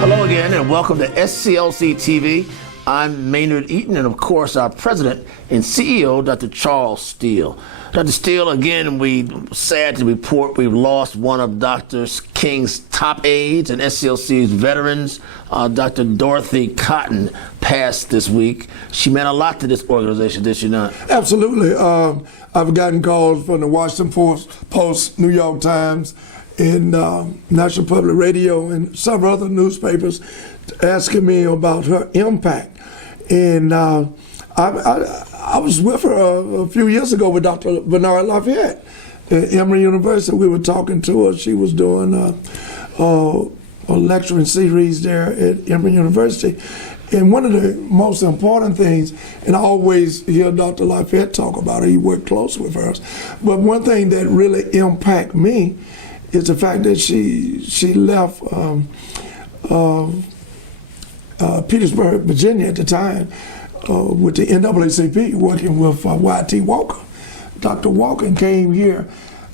Hello again and welcome to SCLC TV. I'm Maynard Eaton and of course our president and CEO, Dr. Charles Steele. Dr. Steele, again, we sad to report we've lost one of Dr. King's top aides and SCLC's veterans. Dr. Dorothy Cotton passed this week. She meant a lot to this organization, did she not? Absolutely. I've gotten calls from the Washington Post, New York Times, and National Public Radio, and several other newspapers asking me about her impact. And I was with her a few years ago with Dr. Bernard Lafayette at Emory University. We were talking to her. She was doing a lecturing series there at Emory University. And one of the most important things, and I always hear Dr. Lafayette talk about it, he worked close with her, but one thing that really impacted me is the fact that she left Petersburg, Virginia at the time, with the NAACP, working with Y.T. Walker. Dr. Walker came here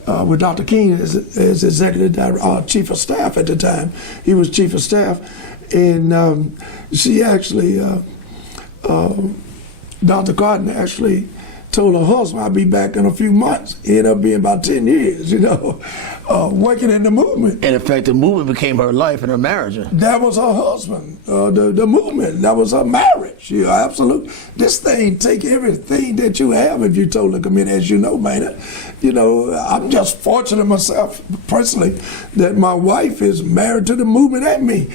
with Dr. King as executive chief of staff at the time. He was chief of staff, and she actually, Dr. Cotton actually told her husband, I'll be back in a few months. It ended up being about 10 years, working in the movement. And in fact, the movement became her life and her marriage. That was her husband, the movement. That was her marriage. Absolutely. This thing take everything that you have if you totally commit, as you know, man. I'm just fortunate myself personally that my wife is married to the movement and me.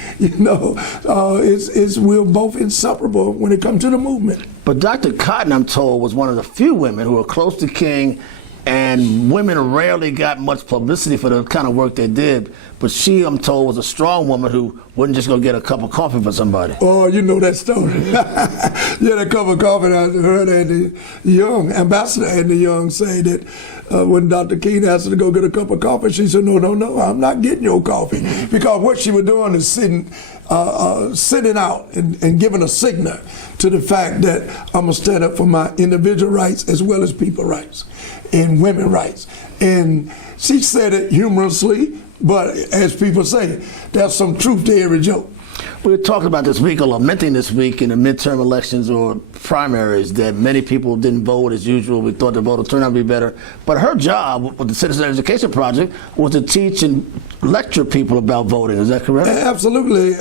We're both inseparable when it comes to the movement. But Dr. Cotton, I'm told, was one of the few women who were close to King, and women rarely got much publicity for the kind of work they did. But she, I'm told, was a strong woman who wouldn't just go get a cup of coffee for somebody. Oh, you know that story. Yeah, that cup of coffee, I heard Andy Young, Ambassador Andy Young, say that when Dr. King asked her to go get a cup of coffee, she said, no, I'm not getting your coffee. Because what she was doing is sitting out and giving a signal to the fact that I'm going to stand up for my individual rights as well as people rights and women rights. And she said it humorously, but as people say, there's some truth to every joke. We were talking about this week, or lamenting this week in the midterm elections or primaries, that many people didn't vote as usual. We thought the voter turnout would be better. But her job with the Citizen Education Project was to teach and lecture people about voting. Is that correct? Absolutely.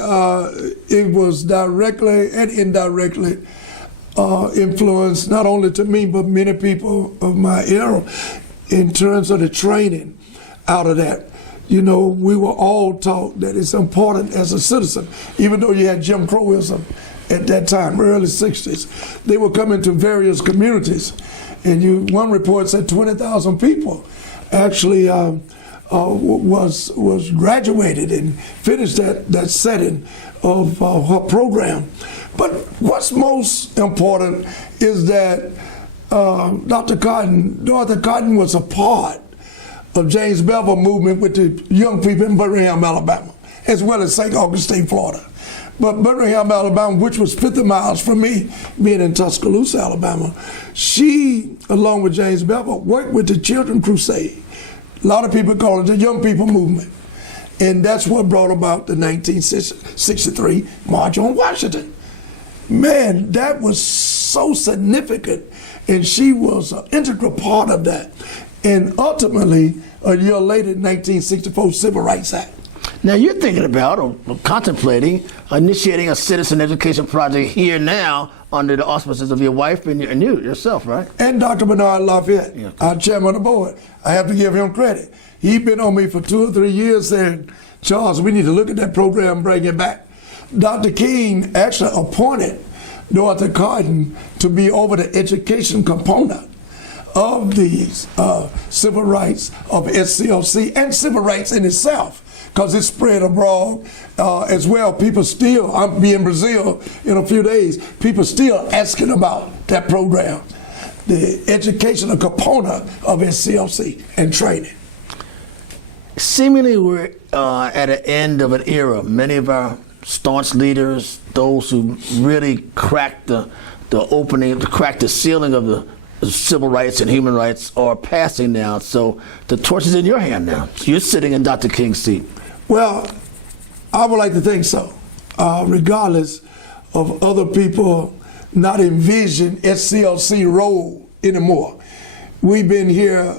It was directly and indirectly influenced not only to me, but many people of my era in terms of the training out of that. We were all taught that it's important as a citizen, even though you had Jim Crowism at that time, early 60s. They were coming to various communities, and one report said 20,000 people actually was graduated and finished that setting of her program. But what's most important is that Dorothy Cotton was a part of James Bevel movement with the young people in Birmingham, Alabama, as well as St. Augustine, Florida. But Birmingham, Alabama, which was 50 miles from me, being in Tuscaloosa, Alabama, she, along with James Bevel, worked with the Children Crusade. A lot of people call it the Young People Movement. And that's what brought about the 1963 March on Washington. Man, that was so significant, and she was an integral part of that. And ultimately, a year later, 1964 Civil Rights Act. Now you're thinking about or contemplating initiating a citizen education project here now under the auspices of your wife and you yourself, right? And Dr. Bernard Lafayette, yeah, our chairman of the board. I have to give him credit. He's been on me for 2 or 3 years saying, Charles, we need to look at that program and bring it back. Dr. King actually appointed Dorothy Cotton to be over the education component of these civil rights of SCLC and civil rights in itself, because it's spread abroad as well. People still, I'll be in Brazil in a few days, people still asking about that program, the educational component of SCLC and training. Seemingly we're at an end of an era. Many of our staunch leaders, those who really cracked the opening, cracked the ceiling of the civil rights and human rights are passing now. So the torch is in your hand now. You're sitting in Dr. King's seat. Well, I would like to think so, regardless of other people not envision SCLC role anymore. We've been here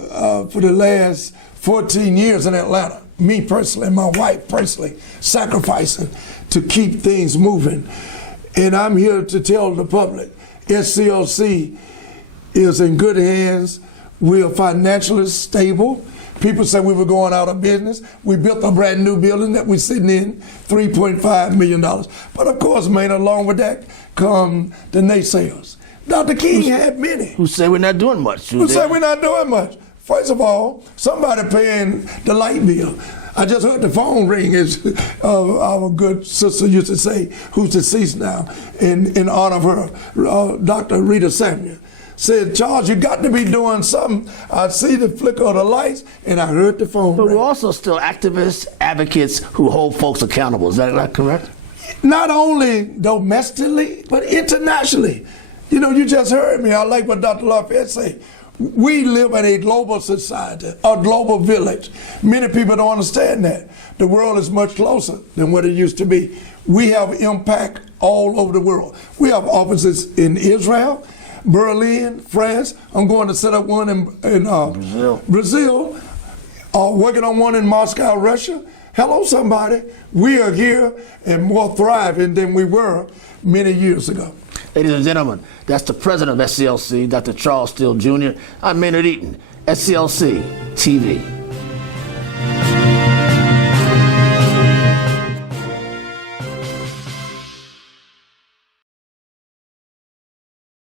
for the last 14 years in Atlanta, me personally and my wife personally, sacrificing to keep things moving. And I'm here to tell the public, SCLC is in good hands. We are financially stable. People said we were going out of business. We built a brand new building that we're sitting in, $3.5 million. But of course, man, along with that come the naysayers. Dr. King had many. Who say we're not doing much? Who say we're not doing much? First of all, somebody paying the light bill. I just heard the phone ring, as our good sister used to say, who's deceased now, in honor of her, Dr. Rita Samuel. Said, Charles, you got to be doing something. I see the flicker of the lights, and I heard the phone But ring. we're also still activists, advocates who hold folks accountable. Is that not correct? Not only domestically, but internationally. You know, you just heard me. I like what Dr. Lafayette said. We live in a global society, a global village. Many people don't understand that. The world is much closer than what it used to be. We have impact all over the world. We have offices in Israel, Berlin, France. I'm going to set up one in Brazil. Working on one in Moscow, Russia. Hello, somebody. We are here and more thriving than we were many years ago. Ladies and gentlemen, that's the president of SCLC, Dr. Charles Steele Jr. I'm Maynard Eaton, SCLC TV.